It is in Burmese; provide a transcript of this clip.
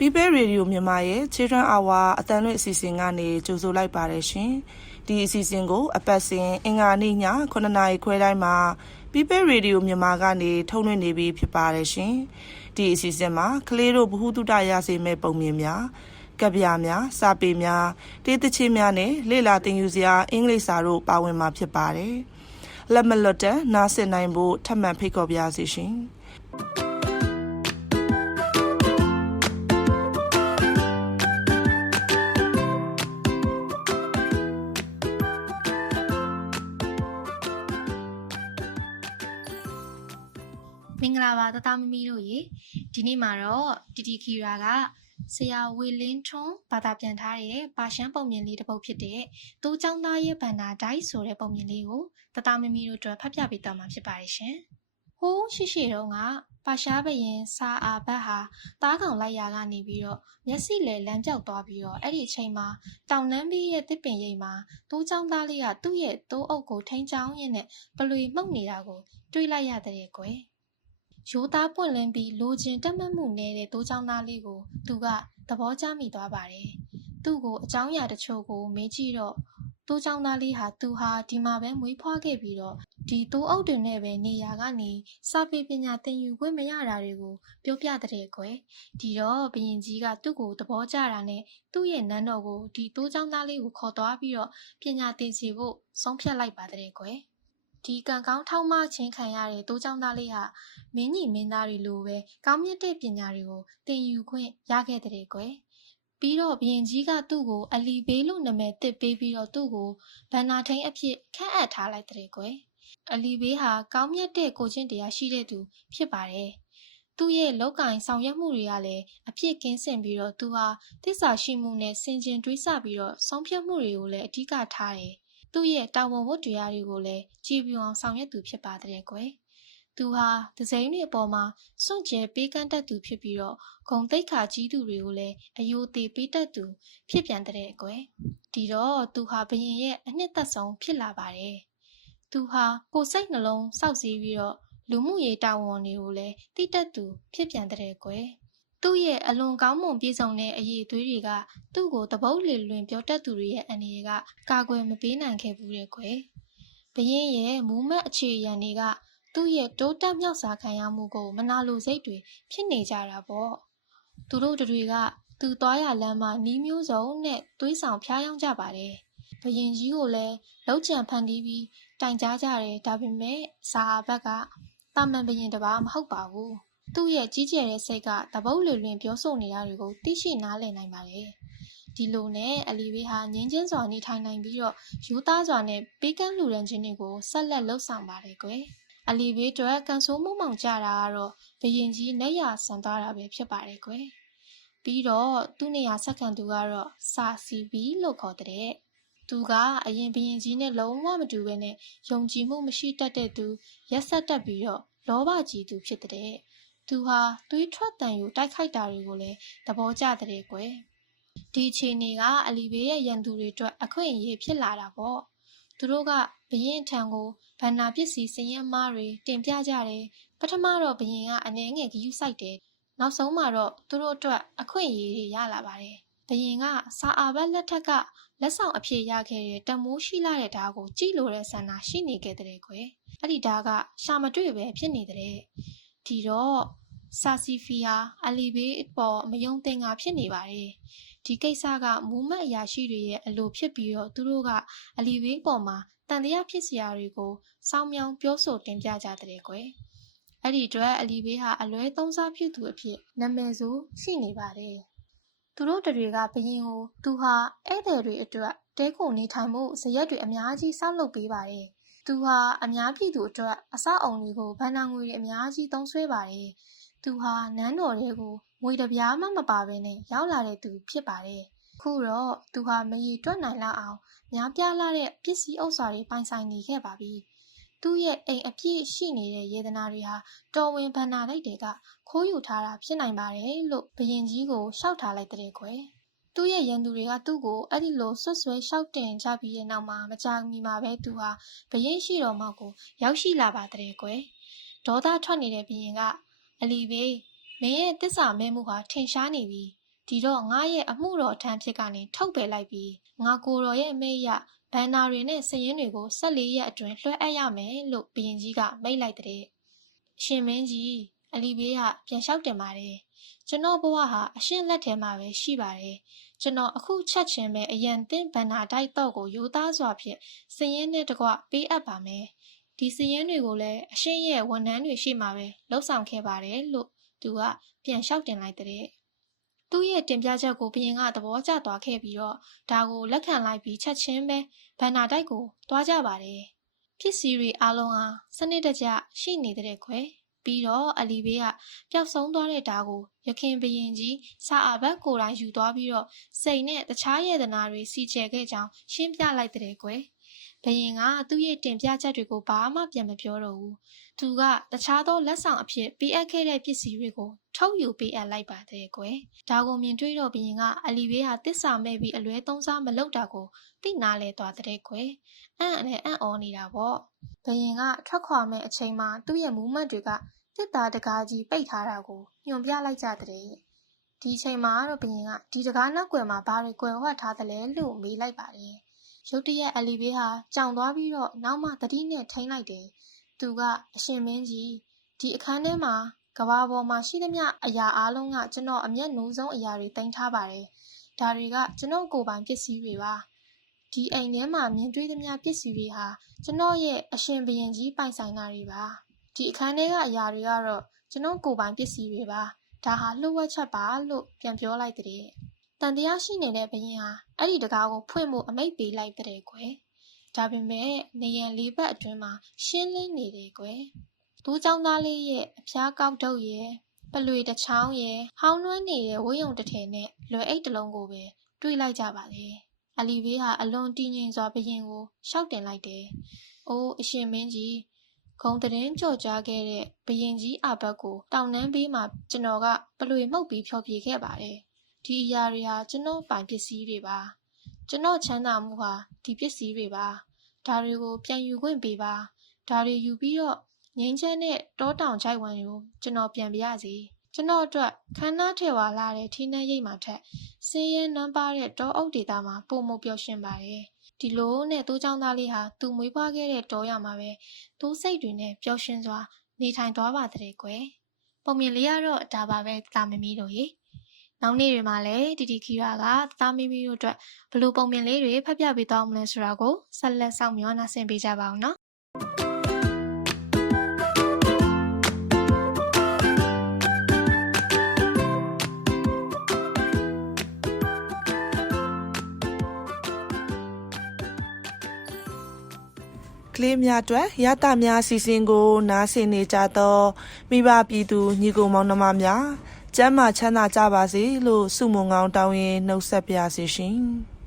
People Radio မြန်မာရဲ့ Children Hour အတန်လွင့်အစီအစဉ်ကနေကြိုဆိုလိုက်ပါတယ်ရှင်။ဒီအစီအစဉ်ကို အပတ်စဉ်အင်္ဂါနေ့ည9:00နာရီခွဲတိုင်းမှာ People Radio မြန်မာကနေထုတ်လွှင့်နေပြီးဖြစ်ပါတယ်ရှင်။ဒီအစီအစဉ်မှာကလေးတို့ဘ ഹു တုတရစေမဲ့ပုံမြင်များကဗျာများစာပေများတေးသချင်းများနဲ့လေ့လာသင်ယူစရာအင်္ဂလိပ်စာတို့ပါဝင်မှာဖြစ်ပါတယ်။လက်မလွတ်တဲ့နားဆင်နိုင်ဖို့ထပ်မံဖိတ်ခေါ်ပါရစေရှင်။ မင်္ဂလာပါတသားမမီတို့ရေဒီနေ့မှာတော့တီတီခီရာကဆရာဝေလင်းထွန်းဘာသာပြန်ထားတဲ့ပါရှမ်းပုံမြင်လေးတစ်ပုဒ်ဖြစ်တဲ့တိုးချောင်းသားရဲ့ဗန္နာဒိုက်ဆိုတဲ့ပုံမြင်လေးကိုတသားမမီတို့အတွက်ဖတ်ပြပေးတော့မှာဖြစ်ပါတယ်ရှင်ဟိုးရှိရှိတုန်းကပါရှားဘရင်စာအာဘတ်ဟာတားကောင်လိုက်ရာကနေပြီးတော့မျက်စိလေလမ်းပြောက်သွားပြီးတော့အဲ့ဒီအချိန်မှာတောင်နန်းဘေးရဲ့တစ်ပင်ရိပ်မှာတိုးချောင်းသားလေးကသူ့ရဲ့တိုးအုပ်ကိုထိန်းချောင်းရင်းနဲ့ပလွေမှုတ်နေတာကိုတွေးလိုက်ရတဲ့ကွယ် ရိုးသားပွင့်လင်းပြီးလိုချင်တက်မှတ်မှုနေတဲ့တိုးချောင်းသားလေးကို သူကသဘောကျမိသွားပါတယ်။သူ့ကိုအကြောင်းအရာတချို့ကိုမေးကြည့်တော့တိုးချောင်းသားလေးဟာသူဟာဒီမှာပဲမွေးဖွားခဲ့ပြီးတော့ဒီတိုးအုပ်တွေနဲ့ပဲနေရာကနေစာပေပညာသင်ယူခွင့်မရတာတွေကိုပြောပြတဲ့ကွယ်။ဒီတော့ဘရင်ကြီးကသူ့ကိုသဘောကျတာနဲ့သူ့ရဲ့နန်းတော်ကိုဒီတိုးချောင်းသားလေးကိုခေါ်သွားပြီးတော့ပညာသင်စီဖို့ဆုံးဖြတ်လိုက်ပါတဲ့ကွယ်။ ဒီကံကောင်းထောက်မချင်းခံရတဲ့တိုးချောင်းသားလေးဟာမင်းကြီးမင်းသားတွေလိုပဲကောင်းမြတ်တဲ့ပညာတွေကိုသင်ယူခွင့်ရခဲ့တဲ့ကွယ်ပြီးတော့ဘရင်ကြီးကသူ့ကိုအလီဘေးလို့နာမည်တစ်ပေးပြီးတော့သူ့ကိုဗန္နာထိန်အဖြစ်ခန့်အပ်ထားလိုက်တဲ့ကွယ်အလီဘေးဟာကောင်းမြတ်တဲ့ကိုချင်းတရားရှိတဲ့သူဖြစ်ပါတယ်သူ့ရဲ့လောက်ကင်ဆောင်ရွက်မှုတွေကလည်းအပြစ်ကင်းစင်ပြီးတော့သူဟာတစ္ဆာရှိမှုနဲ့စင်ကြင်တွေးဆပြီးတော့ဆုံးဖြတ်မှုတွေကိုလည်းအဓိကထားတယ် သူ့ရဲ့တာဝန်ဝတ္တရားတွေကိုလည်းကြည်ပြူအောင်ဆောင်ရွက်သူဖြစ်ပါတဲ့ကွယ်သူဟာဒဇိန်တွေအပေါ်မှာစွန့်ကြဲပေးကမ်းတတ်သူဖြစ်ပြီးတော့ဂုံတိတ်ခါကြီးသူတွေကိုလည်းအယိုသေးပေးတတ်သူဖြစ်ပြန်တဲ့အကွယ်ဒီတော့သူဟာဘရင်ရဲ့အနှစ်သက်ဆုံးဖြစ်လာပါတယ်သူဟာကိုယ်စိတ်နှလုံးစောက်စည်းပြီးတော့လူမှုရေးတာဝန်တွေကိုလည်းတိတတ်သူဖြစ်ပြန်တဲ့ကွယ် သူ့ရဲ့အလွန်ကောင်းမွန်ပြည့်စုံတဲ့အရေးအသွေးတွေကသူ့ကိုတပုတ်လေလွင်ပြောတတ်သူတွေရဲ့အနေကကာကွယ်မပေးနိုင်ခဲ့ဘူးတဲ့ကွယ်ဘရင်ရဲ့မူးမတ်အခြေအရန်တွေကသူ့ရဲ့တိုးတက်မြောက်စားခံရမှုကိုမနာလိုစိတ်တွေဖြစ်နေကြတာပေါ့သူတို့တွေကသူသွားရလမ်းမှာနီးမျိုးစုံနဲ့သွေးဆောင်ဖျားယောင်းကြပါတယ်ဘရင်ကြီးကိုလည်းလောက်ကြံဖန်တီးပြီးတိုင်ကြားကြတယ်ဒါပေမဲ့စာအဘက်ကတာမန်ဘရင်တပါမဟုတ်ပါဘူး သူ့ရဲ့ကြီးကျယ်တဲ့စိတ်ကတပုတ်လွင်လွင်ပြောဆိုနေတာတွေကိုသိရှိနားလည်နိုင်ပါတယ်ဒီလိုနဲ့အလီဘေးဟာငင်းချင်းစွာနေထိုင်နိုင်ပြီးတော့ယူသားစွာနဲ့ပေးကမ်းလှူဒန်းခြင်းတွေကိုဆက်လက်လှုပ်ဆောင်ပါတယ်ကွယ်အလီဘေးတွက်ကန်ဆိုးမုံမောင်ကြတာကတော့ဘရင်ကြီးလက်ရဆန်သွားတာပဲဖြစ်ပါတယ်ကွယ်ပြီးတော့သူ့နေရာဆက်ခံသူကတော့စာစီဘီလို့ခေါ်တဲ့သူကအရင်ဘရင်ကြီးနဲ့လုံးဝမတူဘဲနဲ့ယုံကြည်မှုမရှိတတ်တဲ့သူရက်ဆက်တက်ပြီးတော့လောဘကြီးသူဖြစ်တဲ့ သူဟာသွေးထွက်တန်ယူတိုက်ခိုက်တာတွေကိုလည်းသဘောကျတဲ့ကွယ်ဒီအခြေအနေကအလီဘေးရဲ့ရန်သူတွေအတွက်အခွင့်အရေးဖြစ်လာတာပေါ့သူတို့ကဘရင်ထံကိုဗန္နာပစ္စည်းစည်ရင်မားတွေတင်ပြကြတယ်ပထမတော့ဘရင်ကအနေငယ်ဂယူးဆိုင်တယ်နောက်ဆုံးမှာတော့သူတို့အတွက်အခွင့်အရေးတွေရလာပါတယ်ဘရင်ကစာအာဘတ်လက်ထက်ကလက်ဆောင်အဖြစ်ရခဲ့တဲ့တမိုးရှိလာတဲ့ဓာတ်ကိုကြည့်လို့တဲ့ဆန္ဒရှိနေခဲ့တဲ့ကွယ်အဲ့ဒီဓာတ်ကရှာမတွေ့ပဲဖြစ်နေတဲ့ ဒီတော့ဆာစီဖီယာအလီဘေးအပေါ်မယုံသင်္ကာဖြစ်နေပါတယ်ဒီကိစ္စကမူးမတ်အရာရှိတွေရဲ့အလိုဖြစ်ပြီးတော့သူတို့ကအလီဘေးပေါ်မှာတန်တရားဖြစ်စရာတွေကိုစောင်းမြောင်းပြောဆိုတင်ပြကြတဲ့ကွယ်အဲ့ဒီအတွက်အလီဘေးဟာအလွဲသုံးစားပြုသူအဖြစ်နာမည်ဆိုရှိနေပါတယ်သူတို့တွေကဘရင်ကိုသူဟာဧည့်သည်တွေအတွက်တဲခုနေထိုင်မှုဇရက်တွေအများကြီးစောက်လုပ်ပေးပါတယ် သူဟာအများပြည်သူအတွက်အဆောက်အုံတွေကိုဗန္နာငွေတွေအများကြီးသုံးစွဲပါတယ်သူဟာနန်းတော်တွေကိုငွေတပြားမှမပါဘဲနဲ့ရောက်လာတဲ့သူဖြစ်ပါတယ်ခုတော့သူဟာမရီတွက်နိုင်လောက်အောင်များပြားလာတဲ့ပစ္စည်းဥစ္စာတွေပိုင်ဆိုင်နေခဲ့ပါပြီ။သူ့ရဲ့အိမ်အပြည့်ရှိနေတဲ့ယေဒနာတွေဟာတော်ဝင်ဗန္နာလိုက်တွေကခိုးယူထားတာဖြစ်နိုင်ပါတယ်လို့ဘရင်ကြီးကိုရှောက်ထားလိုက်တဲ့ကွယ်။ သူ့ရဲ့ရန်သူတွေကသူ့ကိုအဲ့ဒီလိုဆွတ်ဆွဲရှောက်တင်ကြပြီးတဲ့နောက်မှာမကြာမီမှာပဲသူဟာဘရင်ရှိတော်မောက်ကိုရောက်ရှိလာပါတဲ့ကွယ်။ဒေါသထွက်နေတဲ့ဘရင်ကအလီဘေးမင်းရဲ့တစ္ဆာမဲမှုဟာထင်ရှားနေပြီဒီတော့ငါရဲ့အမှုတော်ထမ်းဖြစ်ကနေထုတ်ပယ်လိုက်ပြီးငါကိုယ်တော်ရဲ့အမိတ်အရဘန်နာတွေနဲ့စည်ရင်းတွေကို14ရက်အတွင်းလွှဲအပ်ရမယ်လို့ဘုရင်ကြီးကမိန့်လိုက်တဲ့။ရှင်မင်းကြီးအလီဘေးကပြန်လျှောက်တင်ပါတယ်။ကျွန်တော်ဘဝဟာအရှင်လက်ထဲမှာပဲရှိပါတယ်။ ကျွန်တော်အခုချက်ချင်းပဲအရန်တင်ဘန်နာတိုက်တော့ကိုယူသားစွာဖြင့်စည်ရင်းနဲ့တကွပေးအပ်ပါမယ်။ဒီစည်ရင်းတွေကိုလည်းအရှင်ရဲ့ဝန်ထမ်းတွေရှိမှပဲလှုပ်ဆောင်ခဲ့ပါတယ်လို့သူကပြန်လျှောက်တင်လိုက်တဲ့။သူ့ရဲ့တင်ပြချက်ကိုဘုရင်ကသဘောကျသွားခဲ့ပြီးတော့ဒါကိုလက်ခံလိုက်ပြီးချက်ချင်းပဲဘန်နာတိုက်ကိုတွားကြပါတယ်။ဖြစ်စီတွေအားလုံးဟာစနစ်တကျရှိနေတဲ့ခွဲ ပြီးတော့အလီဘေးကပျောက်ဆုံးသွားတဲ့ဓာတ်ကိုရခင်ဘရင်ကြီးစာအာဘတ်ကိုယ်တိုင်ယူသွားပြီးတော့စိတ်နဲ့တခြားယေဒနာတွေစီချဲခဲ့ကြောင်းရှင်းပြလိုက်တဲ့ကွယ် ဘရင်ကသူ့ရဲ့တင်ပြချက်တွေကိုဘာမှပြန်မပြောတော့ဘူးသူကတခြားသောလက်ဆောင်အဖြစ်ပေးအပ်ခဲ့တဲ့ပစ္စည်းတွေကိုထုတ်ယူပေးအပ်လိုက်ပါတဲ့ကွယ်ဒါကိုမြင်တွေ့တော့ဘရင်ကအလီဘေးဟာတစ္ဆာမဲ့ပြီးအလွဲသုံးစားမလုပ်တာကိုသိနာလဲသွားတဲ့ကွယ်အံ့နဲ့အံ့ဩနေတာပေါ့ဘရင်ကထွက်ခွာမဲ့အချိန်မှာသူ့ရဲ့မူးမတ်တွေကတစ်သားတကားကြီးပိတ်ထားတာကိုညွန်ပြလိုက်ကြတဲ့ဒီအချိန်မှာတော့ဘရင်ကဒီတကားနောက်ကွယ်မှာဘာတွေကွယ်ဝတ်ထားသလဲလို့မေးလိုက်ပါတယ် ရုတ်တရက်အလီဘေးဟာကြောင်သွားပြီးတော့နောက်မှတတိနဲ့ထိန်းလိုက်တယ်သူကအရှင်မင်းကြီးဒီအခန်းထဲမှာကဘာပေါ်မှာရှိသမျှအရာအလုံးကကျွန်တော်အမျက်နှိုးဆုံးအရာတွေတင်ထားပါတယ်ဒါတွေကကျွန်တော်ကိုယ်ပိုင်ပစ္စည်းတွေပါဒီအိမ်ထဲမှာမြင်တွေ့သမျှပစ္စည်းတွေဟာကျွန်တော်ရဲ့အရှင်ဘရင်ကြီးပိုင်ဆိုင်တာတွေပါဒီအခန်းထဲကအရာတွေကတော့ကျွန်တော်ကိုယ်ပိုင်ပစ္စည်းတွေပါဒါဟာလှုပ်ဝက်ချက်ပါလို့ပြန်ပြောလိုက်တဲ့ တန်တရားရှိနေတဲ့ဘရင်ဟာအဲ့ဒီတကားကိုဖွင့်မှုအမိတ်ပေးလိုက်တဲ့ကွယ်။ဒါပေမဲ့နေရန်လေးဘက်အတွင်းမှာရှင်းလင်းနေတယ်ကွယ်။ဒူးចောင်းသားလေးရဲ့အဖျားကောက်တုပ်ရဲ့ပလွေတစ်ချောင်းရဲ့ဟောင်းနှွမ်းနေတဲ့ဝေးရုံတစ်ထည်နဲ့လွယ်အိတ်တစ်လုံးကိုပဲတွေးလိုက်ကြပါလေ။အလီဘေးဟာအလွန်တည်ငြိမ်စွာဘရင်ကိုရှောက်တင်လိုက်တယ်။အိုးအရှင်မင်းကြီးခုံတရင်ကြော်ကြားခဲ့တဲ့ဘရင်ကြီးအဘက်ကိုတောင်နှမ်းဘေးမှာကျွန်တော်ကပလွေမှုတ်ပြီးဖျော်ဖြေခဲ့ပါတယ် ဒီအရာတွေဟာကျွန်တော်ပိုင်ပစ္စည်းတွေပါ။ကျွန်တော်ချမ်းသာမှုဟာဒီပစ္စည်းတွေပါ။ဒါတွေကိုပြန်ယူခွင့်ပေးပါ။ဒါတွေယူပြီးတော့ငင်းချမ်းတဲ့တောတောင်ချိုက်ဝမ်ကိုကျွန်တော်ပြန်ပြရစီ။ကျွန်တော်အတွက်ခန္ဓာထေဝါလာတဲ့ထင်းနှဲရိတ်မှထက်စင်းရဲနွမ်းပါတဲ့တောအုပ်ဒေတာမှာပုံမပျော်ရွှင်ပါတယ်။ဒီလိုနဲ့တိုးချောင်းသားလေးဟာသူမွေးဖွားခဲ့တဲ့တောရမှာပဲတိုးစိတ်တွေနဲ့ပျော်ရွှင်စွာနေထိုင်သွားပါတဲ့ကွယ်ပုံမြင်လေးကတော့ဒါပါပဲတာမမီတို့ရေ နောက်နေ့တွေမှာလည်းတီတီခီရာကတာမီမီတို့အတွက်ဘလို့ပုံမြင်လေးတွေဖတ်ပြပေးသွားမလဲဆိုတာကိုဆက်လက်ဆောင်မျှော်နှာဆင်ပေးကြပါအောင်နော်ကလေးများအတွက်ရတများစီစဉ်ကို နားဆင်နေကြတော့မိဘပြည်သူညီကိုမောင်နှမများ ကျမ်းမာချမ်းသာကြပါစေလို့ဆုမွန်ကောင်းတောင်းရင်နှုတ်ဆက်ပါစေရှင်။